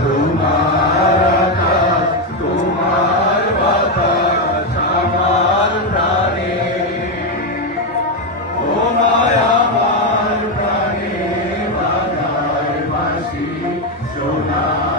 তোমার আকাশ, তোমার বাতাস আমার প্রাণে, তোমায় আমার প্রাণে বাজায় বাঁশি সোনা।